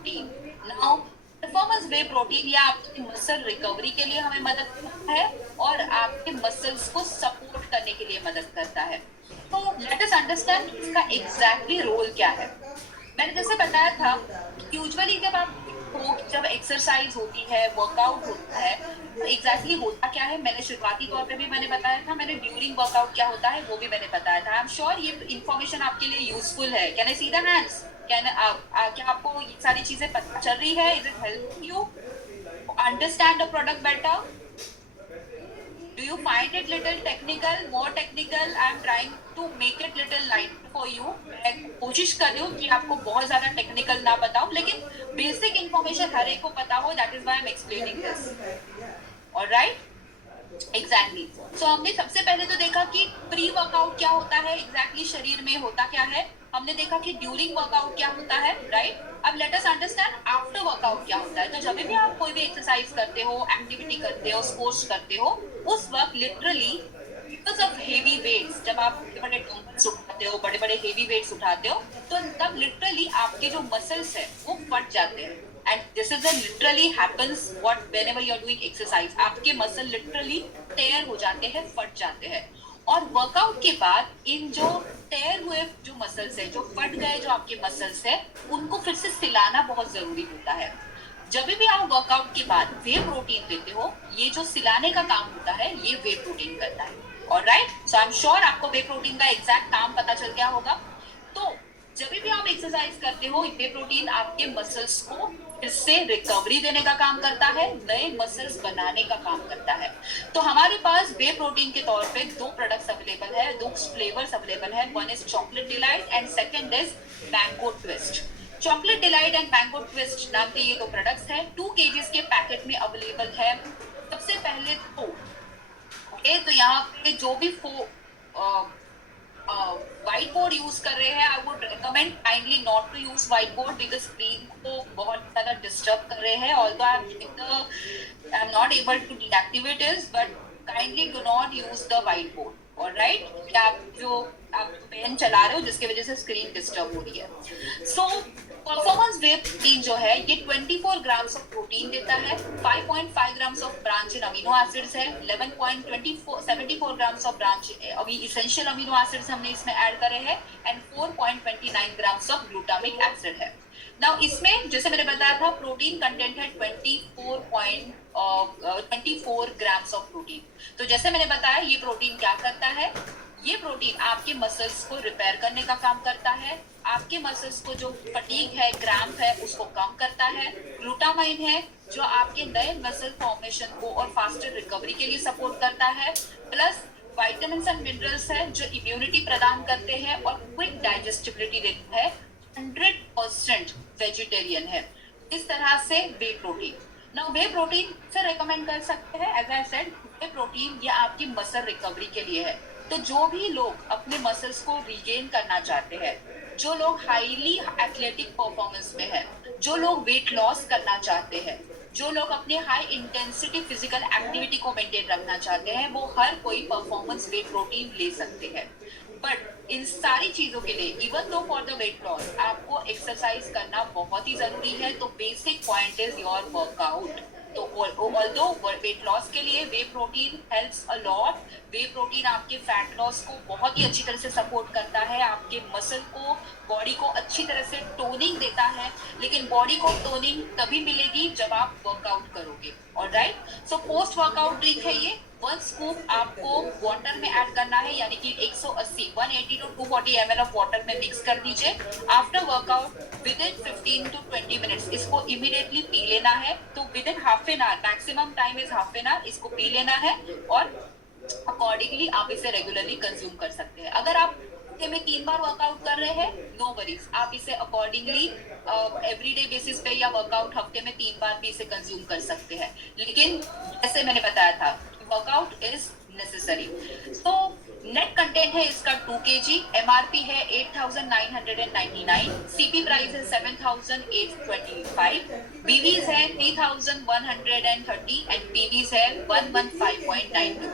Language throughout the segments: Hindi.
Protein. Now performance whey protein या आपकी मसल रिकवरी के लिए हमें मदद करता है और आपके मसल्स को सपोर्ट करने के लिए मदद करता है। तो लेट अस अंडरस्टैंड इसका एग्जैक्टली रोल क्या है। मैंने जैसे बताया था, यूजुअली जब एक्सरसाइज होती है, वर्कआउट होता है, तो एग्जैक्टली होता क्या है, मैंने शुरुआती तौर पे भी मैंने बताया था, मैंने ड्यूरिंग वर्कआउट क्या होता है वो भी मैंने बताया था। आई एम श्योर ये इन्फॉर्मेशन आपके लिए यूजफुल है। Can I see the hands? क्या आपको ये सारी चीजें पता चल रही है? Is it helping you understand the product better? Do you find it little technical, more technical? I am trying to make it little light for you. मैं कोशिश कर रही हूँ कि आपको बहुत ज्यादा टेक्निकल ना बताऊं, लेकिन बेसिक इंफॉर्मेशन हर एक को पता हो। That is why I am explaining this. Alright? Exactly. So हमने सबसे पहले तो देखा कि प्री वर्कआउट क्या होता है, एग्जैक्टली शरीर में होता क्या है। हमने देखा कि ड्यूरिंग वर्कआउट क्या होता है, राइट? अब let us understand after workout क्या होता है। तो जब भी आप कोई भी एक्सरसाइज करते हो, एक्टिविटी करते हो, स्पोर्ट्स करते हो, उस वक्त literally because of heavy weights, जब आप बड़े बड़े डंबल्स उठाते हो, बड़े बड़े हेवी वेट्स उठाते हो, तो तब लिटरली आपके जो मसल्स है वो फट जाते हैं। And this is a literally happens what whenever you are doing exercise, आपके मसल लिटरली टेयर हो जाते हैं, फट जाते हैं। और वर्कआउट के बाद इन जो टेयर हुए जो मसल्स है, जो फट गए जो आपके मसल्स है, उनको फिर से सिलाना बहुत जरूरी होता है। जब भी आप वर्कआउट के बाद वे प्रोटीन लेते हो, ये जो सिलाने का काम होता है ये वे प्रोटीन करता है। Alright, so I am sure आपको वे प्रोटीन का एग्जैक्ट काम पता चल गया होगा। तो जब भी आप एक्सरसाइज करते हो, वे प्रोटीन आपके मसल्स को फिर से रिकवरी देने का काम करता है, नए मसल्स बनाने का काम करता है। तो हमारे पास वे प्रोटीन के तौर पे दो प्रोडक्ट्स अवेलेबल है, दो फ्लेवर्स अवेलेबल है। One is chocolate delight and second is mango twist. Chocolate delight and mango twist नाम के ये दो प्रोडक्ट्स हैं, 2 kg के पैकेट में अवेलेबल है। सबसे पहले तो तो यहाँ पे जो भी व्हाइट बोर्ड यूज कर रहे हैं, I would recommend kindly not to use white board because screen को बहुत ज्यादा डिस्टर्ब कर रहे हैं। Although I am not able to deactivate it, but kindly do not use the white board. Alright, आप पेन चला रहे हो जिसकी वजह से स्क्रीन डिस्टर्ब हो रही है। सो परफॉर्मेंस वे प्रोटीन जो है ये 24 ग्राम्स ऑफ प्रोटीन देता है, 5.5 grams of branch in amino acids है, 11.74 ग्राम्स ऑफ ब्रांच अभी इसेंशियल अमीनो एसिड्स हमने इसमें ऐड करे हैं, and 4.29 grams of glutamic acid है। नाउ इसमें जैसे मैंने बताया था, प्रोटीन कंटेंट है 24 ग्राम्स ऑफ प्रोटीन। तो जैसे मैंने बताया, ये प्रोटीन क्या करता है, ये प्रोटीन आपके मसल्स को रिपेयर करने का काम करता है, आपके मसल्स को जो फटीग है, क्रैम्प है, उसको कम करता है। ग्लूटामाइन है जो आपके नए मसल फॉर्मेशन को और फास्टर रिकवरी के लिए सपोर्ट करता है, प्लस विटामिन्स एंड मिनरल्स है जो इम्यूनिटी प्रदान करते हैं और क्विक डाइजेस्टिबिलिटी देता है। 100% वेजिटेरियन है। इस तरह से वे प्रोटीन, ना वे प्रोटीन से रेकमेंड कर सकते हैं। As I said, whey protein ये आपकी मसल रिकवरी के लिए है। तो जो भी लोग अपने मसल्स को रिगेन करना चाहते हैं, जो लोग हाईली एथलेटिक परफॉर्मेंस में है, जो लोग वेट लॉस करना चाहते हैं, जो लोग अपने हाई इंटेंसिटी फिजिकल एक्टिविटी को मेंटेन रखना चाहते हैं, वो हर कोई परफॉर्मेंस वे प्रोटीन ले सकते हैं। बट इन सारी चीजों के लिए, even though for the weight loss, आपको एक्सरसाइज करना बहुत ही जरूरी है। तो basic point is your workout. तो ऑल्दो वेट लॉस के लिए whey protein helps a lot. Whey protein आपके फैट लॉस को बहुत ही अच्छी तरह से सपोर्ट करता है, आपके मसल को, बॉडी को अच्छी तरह से टोनिंग देता है। लेकिन बॉडी को टोनिंग तभी मिलेगी जब आप वर्कआउट करोगे। Alright, so post workout drink है ये। 1 स्कूप आपको वाटर में ऐड करना है, यानी कि 180 to 240 ml ऑफ वाटर में मिक्स कर दीजिए। After workout with in 15 to 20 minutes इसको इमीडिएटली पी लेना है। तो with in half an hour, maximum time is half an hour, इसको पी लेना है और अकॉर्डिंगली आप इसे रेगुलरली कंज्यूम कर सकते हैं। अगर आप हफ्ते में 3 बार वर्कआउट कर रहे हैं, नो वरीज, आप इसे अकॉर्डिंगली एवरीडे बेसिस पे या वर्कआउट हफ्ते में 3 बार भी इसे कंज्यूम कर सकते हैं। लेकिन जैसे मैंने बताया था, वर्कआउट इज नेसेसरी। तो नेट कंटेंट है इसका 2 kg, एमआरपी है 8,999, सीपी प्राइस है 7,825, बीवीज है 3,130 एंड पीवीज है 115.92।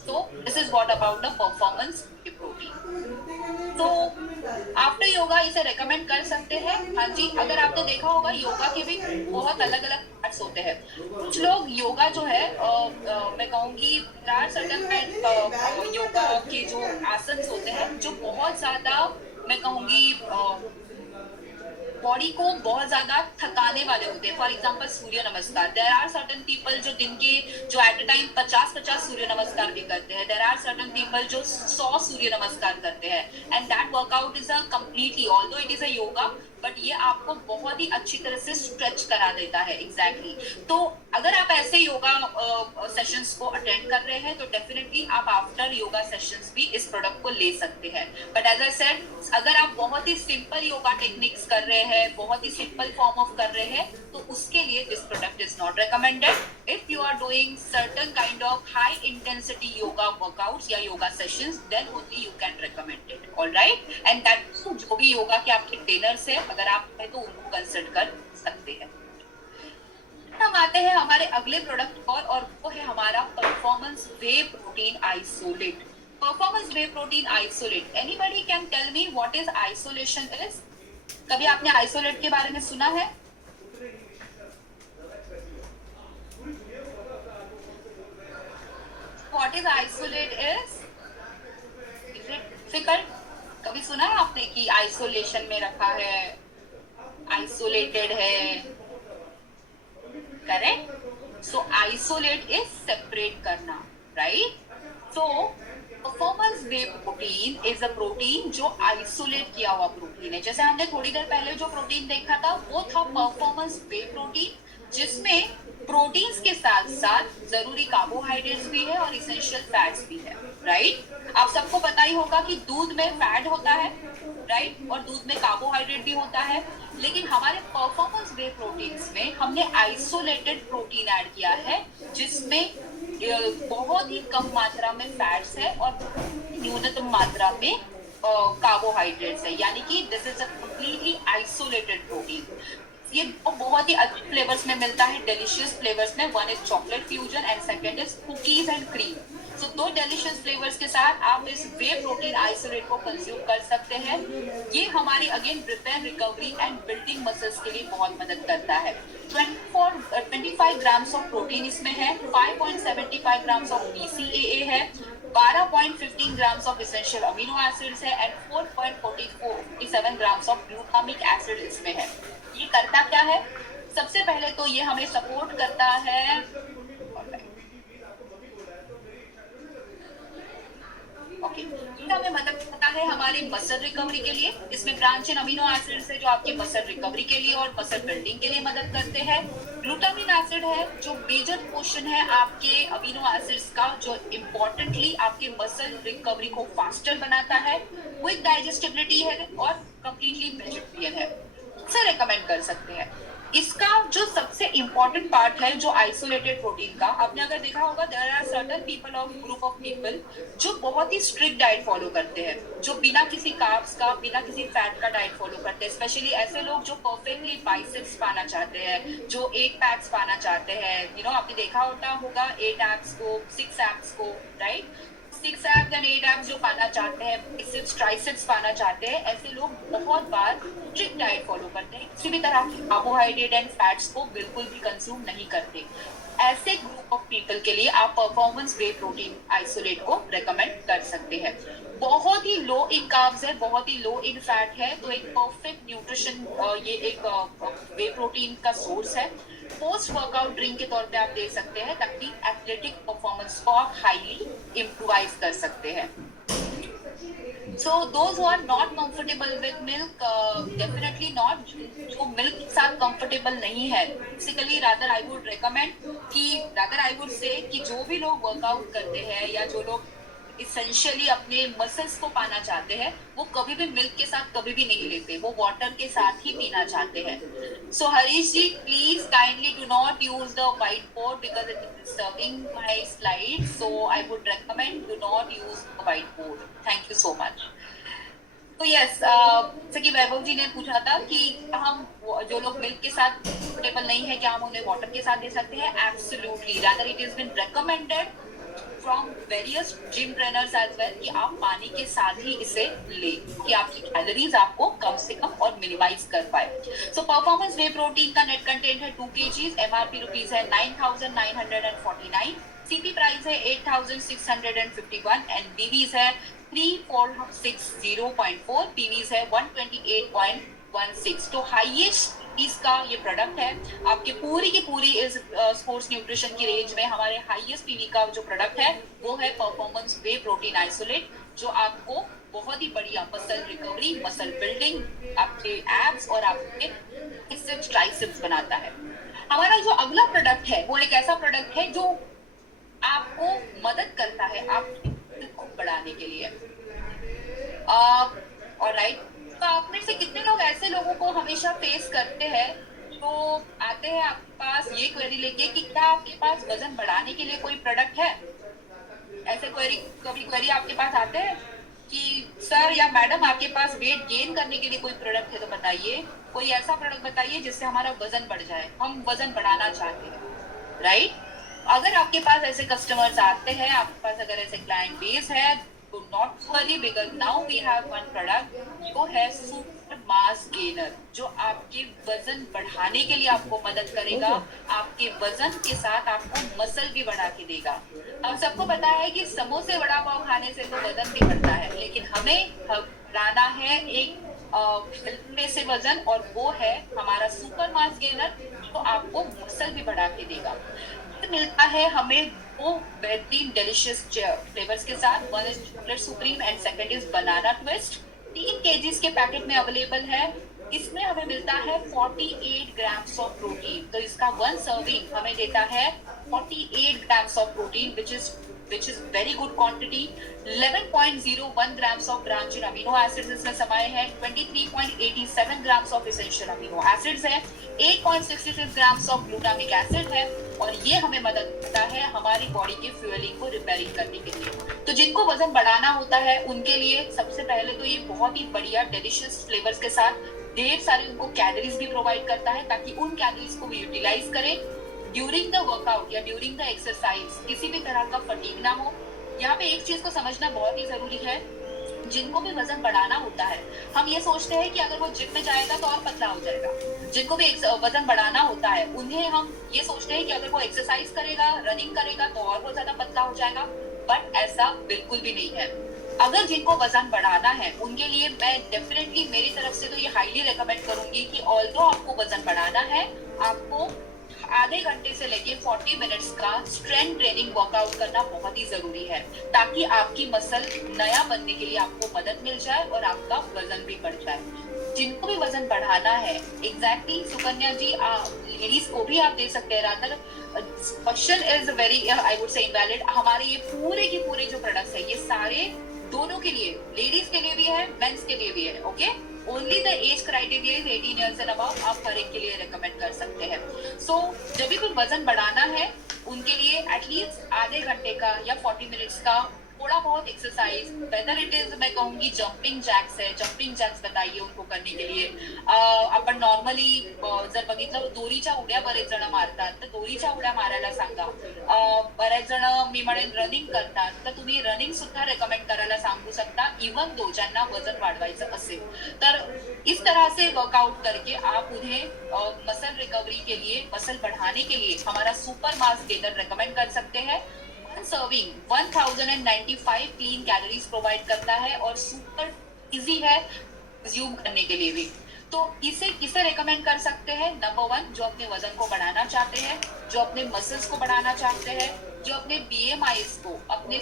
So this is what about the performance improvement. Protein. तो आफ्टर योगा इसे रेकमेंड कर सकते हैं। हाँ जी, अगर आपने देखा होगा योगा के भी बहुत अलग अलग पार्ट्स होते हैं। कुछ लोग योगा जो है मैं कहूंगी सर्टन योगा के जो आसन होते हैं जो बहुत ज्यादा मैं कहूंगी बॉडी को बहुत ज्यादा थकाने वाले होते हैं। फॉर एग्जाम्पल सूर्य नमस्कार, देर आर सर्टन पीपल जो दिन के जो एट अ टाइम 50-50 सूर्य नमस्कार भी करते हैं। देर आर सर्टन पीपल जो 100 सूर्य नमस्कार करते हैं। And that workout is a completely, although it is a yoga, but ये आपको बहुत ही अच्छी तरह से स्ट्रेच करा देता है। एग्जैक्टली तो अगर आप ऐसे योगा सेशंस को अटेंड कर रहे हैं तो डेफिनेटली आप आफ्टर योगा सेशंस भी इस प्रोडक्ट को ले सकते हैं। बट एज आई सेड, अगर आप बहुत ही सिंपल योगा टेक्निक्स कर रहे हैं, बहुत ही सिंपल फॉर्म ऑफ कर रहे हैं, तो उसके लिए this product is not recommended. If you are doing certain kind of high intensity yoga workouts या yoga sessions, then only you can recommend it. Alright, and that जो भी योगा के आपके ट्रेनर्स है, अगर आप है तो उनको कंसल्ट कर सकते हैं। हम आते हैं हमारे अगले प्रोडक्ट पर, और वो है हमारा performance whey protein isolate. Performance whey protein isolate, anybody can tell me what is isolation is? कभी आपने आइसोलेट के बारे में सुना है? What is isolate is it difficult? कभी सुना है आपने कि आइसोलेशन में रखा है, आइसोलेटेड है? Correct. So isolate is separate करना, right? So performance whey protein is a protein जो आइसोलेट किया हुआ प्रोटीन है। जैसे हमने थोड़ी देर पहले जो प्रोटीन देखा था वो था परफॉर्मेंस वे प्रोटीन, जिसमें प्रोटीन्स के साथ साथ जरूरी कार्बोहाइड्रेट्स भी है और इसेंशियल फैट्स भी है, राइट? आप सबको पता ही होगा कि दूध में फैट होता है, राइट, और दूध में कार्बोहाइड्रेट भी होता है। लेकिन हमारे परफॉर्मेंस वे प्रोटीन्स में हमने आइसोलेटेड प्रोटीन ऐड किया है, जिसमें बहुत ही कम मात्रा में फैट्स है और न्यूनतम मात्रा में कार्बोहाइड्रेट्स है, यानी कि this is a completely isolated protein. ये बहुत ही अच्छे फ्लेवर्स में मिलता है, डिलीशियस फ्लेवर्स में। One is chocolate fusion and second is cookies and cream. So दो डिलीशियस फ्लेवर्स के साथ आप इस वे प्रोटीन आइसोलेट को कंज्यूम कर सकते हैं। ये हमारी again repair, recovery and building muscles के लिए बहुत मदद करता है। 25 ग्राम्स ऑफ प्रोटीन इसमें है, 5.75 ग्राम्स ऑफ BCAA है, 12.15 grams of essential amino acids है and 4.47 grams of glutamic acid इसमें है। ये करता क्या है? सबसे पहले तो ये हमें सपोर्ट करता है, ओके, ये हमें मदद करता है हमारी मसल रिकवरी के लिए। इसमें ब्रांच इन अमीनो एसिड्स है जो आपके मसल रिकवरी के लिए और मसल बिल्डिंग के लिए मदद करते हैं। ग्लूटामिन एसिड है जो मेजर पोर्शन है आपके अमीनो एसिड्स का, जो इम्पोर्टेंटली आपके मसल रिकवरी को फास्टर बनाता है, क्विक डाइजेस्टिबिलिटी है और कंप्लीटली वेजिटेरियन है। से रेकमेंड कर सकते हैं। इसका जो सबसे इंपॉर्टेंट पार्ट है जो आइसोलेटेड प्रोटीन का, आपने अगर देखा होगा, there are certain people of group of people जो बहुत ही स्ट्रिक्ट डाइट फॉलो करते हैं, जो बिना किसी कार्ब्स का, बिना किसी फैट का डाइट फॉलो करते हैं। स्पेशली ऐसे लोग जो परफेक्टली बाइसेप्स पाना चाहते हैं, जो 8 पैक्स पाना चाहते हैं। आपने देखा होगा 8 एब्स को, 6 एब्स को, राइट? 6 एब्स एंड 8 एब्स जो पाना चाहते हैं, बिसेप्स ट्राइसेप्स पाना चाहते हैं, ऐसे लोग बहुत बार स्ट्रिक्ट डाइट फॉलो करते हैं, किसी भी तरह की कार्बोहाइड्रेट एंड फैट्स को बिल्कुल भी कंज्यूम नहीं करते। ऐसे ग्रुप ऑफ पीपल के लिए आप परफॉर्मेंस वे प्रोटीन आइसोलेट को रेकमेंड कर सकते हैं। बहुत ही लो इन कार्ब्स है, बहुत ही लो इन फैट है, तो एक परफेक्ट न्यूट्रिशन ये एक वे प्रोटीन का सोर्स है। पोस्ट वर्कआउट ड्रिंक के तौर पे आप दे सकते हैं ताकि एथलेटिक परफॉर्मेंस को आप हाईली इम्प्रूवाइज कर सकते हैं। So those who are not comfortable with milk, definitely not, जो मिल्क के साथ कंफर्टेबल नहीं है, basically rather I would recommend rather I would say कि जो भी लोग वर्कआउट करते हैं या जो लोग इसेंशियली अपने मसल्स को पाना चाहते हैं, वो कभी भी मिल्क के साथ कभी भी नहीं लेते, वो वाटर के साथ ही पीना चाहते हैं। So Harish ji, please kindly do not use the white board because it is disturbing my slide, so I would recommend do not use the white board. Thank you so much. तो यस, जैसे कि वैभव जी ने पूछा था कि हम जो लोग मिल्क के साथ कंफर्टेबल नहीं है, क्या हम उन्हें वाटर के साथ दे सकते हैं? Absolutely, rather it is been recommended from various gym trainers as well कि आप पानी के साथ ही इसे ले कि आपकी कैलोरीज आपको कम से कम और मिनिमाइज कर पाए। सो परफॉर्मेंस वे प्रोटीन का नेट कंटेंट है 2 kg, एमआरपी रुपीज है 9,949, सीपी प्राइस है 8,651 एंड बीवीज है 3460.4, पीवीज है 128.16। तो हाईएस्ट इसका ये प्रोडक्ट है आपके पूरी की पूरी इस स्पोर्ट्स न्यूट्रिशन की रेंज में। हमारे हाईएस्ट पीवी का जो प्रोडक्ट है वो है परफॉर्मेंस वे प्रोटीन आइसोलेट, जो आपको बहुत ही बढ़िया मसल रिकवरी, मसल बिल्डिंग, आपके एब्स और आपके ट्राइसेप्स बनाता है। हमारा जो अगला प्रोडक्ट है वो एक ऐसा प्रोडक्ट है जो आपको मदद करता है आपको बढ़ाने के लिए। ऑलराइट, तो आप में से कितने लोग ऐसे लोगों को हमेशा फेस करते हैं तो आते हैं आपके पास ये क्वेरी लेके कि क्या आपके पास वजन बढ़ाने के लिए कोई प्रोडक्ट है? ऐसे कभी क्वेरी आपके पास आते हैं कि सर या मैडम आपके पास वेट गेन करने के लिए कोई प्रोडक्ट है तो बताइए, कोई ऐसा प्रोडक्ट बताइए जिससे हमारा वजन बढ़ जाए, हम वजन बढ़ाना चाहते हैं, राइट? अगर आपके पास ऐसे कस्टमर्स आते हैं, आपके पास अगर ऐसे क्लाइंट बेस है, तो not worry because now we have one product जो है सुपर मास गेनर, जो आपके वजन बढ़ाने के लिए आपको मदद करेगा, आपके वजन के साथ आपको मसल भी बढ़ा के देगा। अब सबको पता है कि समोसे वड़ा पाव खाने से तो वजन भी बढ़ता है, लेकिन हमें बढ़ाना है एक में से वजन, और वो है हमारा सुपर मास गेनर, तो आपको मसल भी बढ़ा के देगा। मिलता है हमें वो बेहतरीन डिलीशियस फ्लेवर्स के साथ, one is chocolate supreme and second is banana twist. 3 kg के पैकेट में अवेलेबल है। इसमें हमें मिलता है 48 ग्राम्स ऑफ प्रोटीन, तो इसका वन सर्विंग हमें देता है 48 grams of protein which is very good quantity। 11.01 grams of branched amino acids इसमें समाये हैं, 23.87 grams of essential amino acids है, 8.66 grams of glutamic acid है, और ये हमें मदद करता है हमारी बॉडी के फ्यूलिंग को रिपेयरिंग करने के लिए। तो जिनको वजन बढ़ाना होता है उनके लिए सबसे पहले तो ये बहुत ही बढ़िया डिलीशियस फ्लेवर्स के साथ ढेर सारी उनको कैलोरीज भी प्रोवाइड करता है, ताकि उन कैलोरीज को भी यूटिलाइज करें ड्यूरिंग द वर्कआउट या ड्यूरिंग द एक्सरसाइज, किसी भी तरह का फटीग ना हो। यहाँ पे एक चीज को समझना बहुत ही जरूरी है, जिनको भी वजन बढ़ाना होता है हम ये सोचते हैं कि अगर वो जिम में जाएगा तो और पतला हो जाएगा। जिनको भी वजन बढ़ाना होता है उन्हें हम ये सोचते हैं कि अगर वो एक्सरसाइज करेगा, रनिंग करेगा तो और बहुत ज्यादा पतला हो जाएगा, बट ऐसा बिल्कुल भी नहीं है। अगर जिनको वजन बढ़ाना है उनके लिए मैं डेफिनेटली मेरी तरफ से तो ये हाईली रेकमेंड करूंगी कि ऑल्दो आपको वजन बढ़ाना है, आपको आधे घंटे से लेके 40 मिनट्स का स्ट्रेंथ ट्रेनिंग वर्कआउट करना बहुत ही जरूरी है, ताकि आपकी मसल नया बनने के लिए आपको मदद मिल जाए और आपका वजन भी बढ़ जाए। जिनको भी वजन बढ़ाना है, एग्जैक्टली सुकन्या जी, लेडीज को भी आप दे सकते हैं। Rather question is very I would say invalid. हमारे ये पूरे के पूरे जो प्रोडक्ट्स है ये सारे दोनों के लिए, लेडीज के लिए भी है, मेंस के लिए भी है। Okay, only the age criteria is 18 years and above, आप हर एक के लिए रेकमेंड कर सकते हैं। सो जब भी कोई वजन बढ़ाना है उनके लिए एटलीस्ट आधे घंटे का या 40 मिनट्स का थोड़ा बहुत एक्सरसाइज, वेदर इट इज मैं कहूंगी जंपिंग जॅक्स है, जंपिंग जॅक्स बताइए उनको करने के लिए। आपण नॉर्मली जर बघितलं दोरीच्या उड्या बरेच जण मारतात, तर दोरीच्या उड्या मारायला सांगा। बरेच जण मी म्हणेन रनिंग करतात, तर तुम्ही रनिंग सुद्धा रेकमेंड करायला सांगू सकता, इवन दो ज्यांना वजन वाढवायचं असेल तर। इस तरह से वर्कआउट करके आप उन्हें मसल रिकवरी के लिए, मसल बढ़ाने के लिए हमारा सुपर मास गेनर रेकमेंड कर सकते हैं। सर्विंग 1095 क्लीन कैलोरीज प्रोवाइड करता है और सुपर इजी है कंज्यूम करने के लिए भी। तो इसे किसे रेकमेंड कर सकते हैं? नंबर 1, जो अपने वजन को बढ़ाना चाहते हैं, जो अपने मसल्स को बढ़ाना चाहते हैं, जो अपने बीएमआईज को, अपने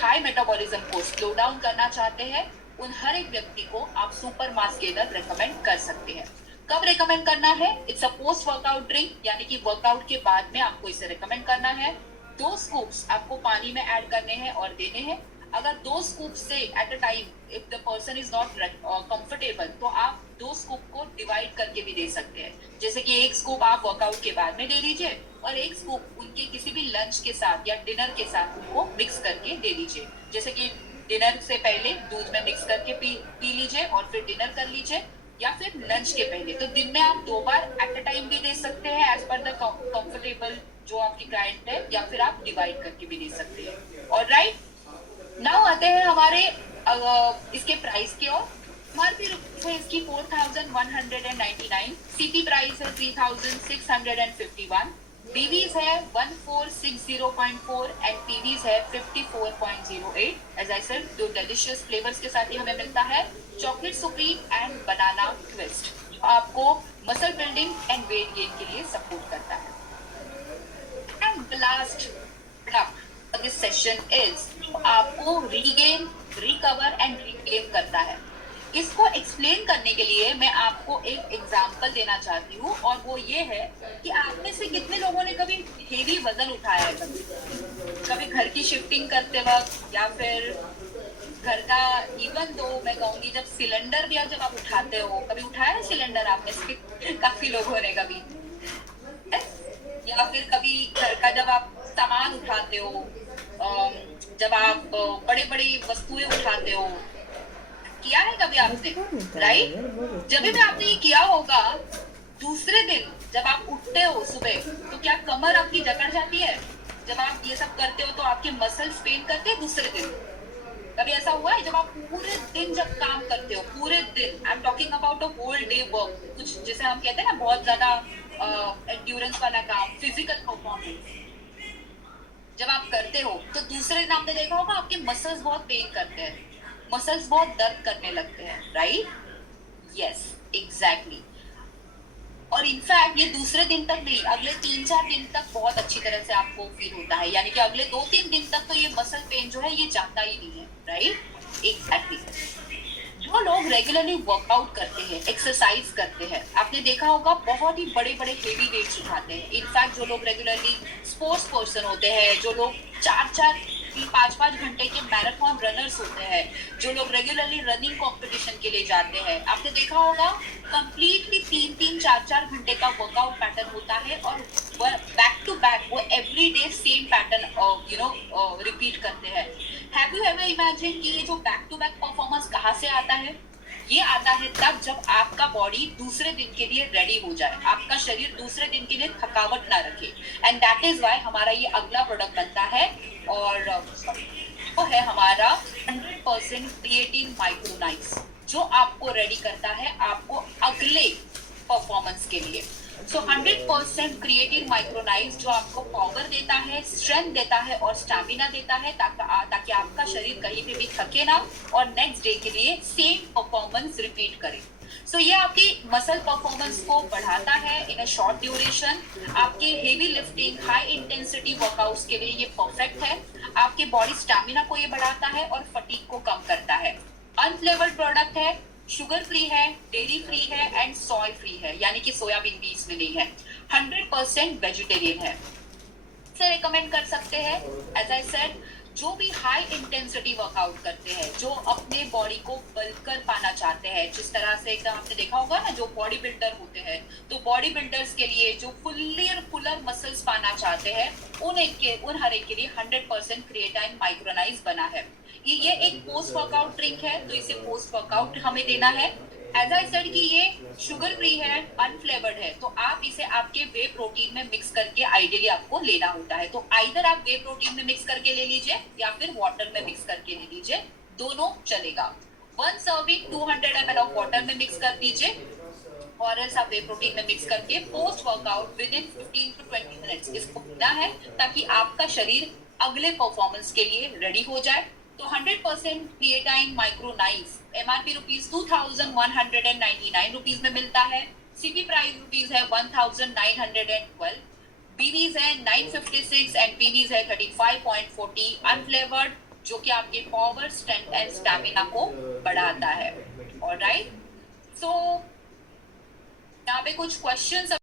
हाई मेटाबॉलिज्म को स्लो डाउन करना चाहते हैं, उन हर एक व्यक्ति को आप सुपर मास गेनर रेकमेंड कर सकते हैं। कब रेकमेंड करना है? It's a post workout drink, यानी कि वर्कआउट के बाद में आपको इसे रेकमेंड करना है। 2 स्कूप्स आपको पानी में ऐड करने हैं और देने हैं। अगर 2 स्कूप से at a time if the person is not comfortable, तो आप 2 स्कूप को डिवाइड करके भी दे सकते हैं। जैसे कि 1 स्कूप आप वर्कआउट के बाद में दे दीजिए और 1 स्कूप उनके किसी भी लंच के साथ या डिनर के साथ उनको मिक्स करके दे दीजिए। जैसे कि डिनर से पहले दूध में मिक्स करके पी लीजिए और फिर डिनर कर लीजिए, या फिर लंच के पहले। तो दिन में आप 2 बार एट अ टाइम भी दे सकते हैं एज पर द कंफर्टेबल जो आपकी क्लाइंट है, या फिर आप डिवाइड करके भी ले सकते हैं। ऑलराइट, नाउ आते हैं हमारे इसके प्राइस की ओर। एमआरपी है इसकी 4199, सीपी प्राइस है 3651, बीवीज है 1460.4 एंड पीवीज है 54.08। एज आई सेड, दो डिलीशियस फ्लेवर्स के साथ ही हमें मिलता है chocolate supreme and banana twist, जो आपको muscle building and weight gain के लिए सपोर्ट करता है। And the last product this session is आपको रीगेन, रिकवर एंड रिक्लेम करता है। इसको एक्सप्लेन करने के लिए मैं आपको एक एग्जांपल देना चाहती हूँ, और वो ये है कि आप में से कितने लोगों ने कभी हेवी वजन उठाया है, कभी घर की शिफ्टिंग करते वक्त, या फिर घर का, इवन दो मैं कहूंगी जब सिलेंडर भी जब आप उठाते हो, कभी उठाया है सिलेंडर आप में से काफी लोगों ने कभी, या फिर कभी घर का जब आप सामान उठाते हो, जब आप बड़े बड़ी वस्तुएं उठाते हो, किया है कभी आपने, राइट? जब भी आपने ये किया होगा, दूसरे दिन जब आप उठते हो सुबह, तो क्या कमर आपकी जकड़ जाती है? जब आप ये सब करते हो तो आपके मसल्स पेन करते हैं दूसरे दिन? कभी ऐसा हुआ है? जब आप पूरे दिन जब काम करते हो, पूरे दिन, I am talking about a whole day work, कुछ जैसे हम कहते हैं ना बहुत ज्यादा एंड्योरेंस वाला काम, फिजिकल परफॉर्मेंस जब आप करते हो, तो दूसरे दिन आपने देखा होगा आपके मसल्स बहुत पेन करते हैं, मसल्स बहुत दर्द करने लगते हैं, राइट? Yes, exactly. और इनफैक्ट ये दूसरे दिन तक नहीं, अगले 3-4 दिन तक बहुत अच्छी तरह से आपको फील होता है, यानी कि अगले 2-3 दिन तक तो ये मसल पेन जो है ये जाता ही नहीं है, राइट? एग्जैक्टली। जो लोग रेगुलरली वर्कआउट करते हैं, एक्सरसाइज करते हैं, आपने देखा होगा बहुत ही बड़े बड़े हेवी वेट्स उठाते हैं। इनफैक्ट जो लोग रेगुलरली स्पोर्ट्स पर्सन होते हैं, जो लोग 4-4 5-5 घंटे के मैराथन रनर्स होते हैं, जो लोग रेगुलरली रनिंग कंपटीशन के लिए जाते हैं, आपने देखा होगा कंप्लीटली 3-3 4-4 घंटे का वर्कआउट पैटर्न होता है, और बैक टू बैक वो एवरीडे सेम पैटर्न रिपीट करते हैं। हैव यू एवर इमेजिन कि ये जो बैक टू बैक परफॉर्मेंस कहाँ से आता है? ये आता है तब जब आपका बॉडी दूसरे दिन के लिए रेडी हो जाए, आपका शरीर दूसरे दिन के लिए थकावट ना रखे, एंड दैट इज व्हाई हमारा ये अगला प्रोडक्ट बनता है, और वो है हमारा 100% क्रिएटिन माइक्रोनाइज, जो आपको रेडी करता है आपको अगले परफॉर्मेंस के लिए। सो 100% क्रिएटिन माइक्रोनाइज जो आपको पावर देता है, स्ट्रेंथ देता है और स्टैमिना देता है, ताकि आपका शरीर कहीं पे भी थके ना और नेक्स्ट डे के लिए सेम परफॉर्मेंस रिपीट करे। सो ये आपकी मसल परफॉर्मेंस को बढ़ाता है इन अ शॉर्ट ड्यूरेशन। आपके heavy lifting, high intensity workouts के लिए ये परफेक्ट है। आपके बॉडी स्टैमिना को ये बढ़ाता है और फटीग को कम करता है। अनफ्लेवर्ड प्रोडक्ट है, शुगर फ्री है, डेयरी फ्री है एंड सोय फ्री है, यानी कि सोयाबीन भी इसमें नहीं है। 100% वेजिटेरियन है। से रिकमेंड कर सकते हैं, एज आई सेड, जो भी हाई इंटेंसिटी वर्कआउट करते हैं, जो अपने बॉडी को बल्कर पाना चाहते हैं, जिस तरह से एकदम आपने देखा होगा ना, जो बॉडी बिल्डर होते हैं, तो बॉडी बिल्डर्स के लिए जो फुलर मसल्स पाना चाहते हैं, उन हर एक के लिए 100% क्रिएटिन माइक्रोनाइज बना है। ये एक पोस्ट वर्कआउट ड्रिंक है, तो इसे पोस्ट वर्कआउट हमें देना है। एज आई सेड कि ये शुगर फ्री है, अनफ्लेवर्ड है, तो आप इसे आपके वे प्रोटीन में मिक्स करके आइडियली आपको लेना होता है। तो आइदर आप वे प्रोटीन में मिक्स करके ले लीजिए या फिर वाटर में मिक्स करके ले लीजिए, दोनों चलेगा। 1 सर्विंग 200 ml ऑफ वाटर में मिक्स कर दीजिए, और एल्स आप वे प्रोटीन में मिक्स करके post workout with in 15 to 20 minutes इसको पीना है, ताकि आपका शरीर अगले परफॉर्मेंस के लिए रेडी हो जाए। तो 100% क्रिएटिन माइक्रोनाइज एमआरपी रुपीज 2199 में मिलता है। सीपी प्राइस रुपीज है 1912, बीवीज है 956 एंड पीवीज है 35.40 अनफ्लेवर्ड, जो कि आपके पावर, स्ट्रेंथ एंड स्टैमिना को बढ़ाता है। ऑलराइट, सो यहाँ पे कुछ क्वेश्चंस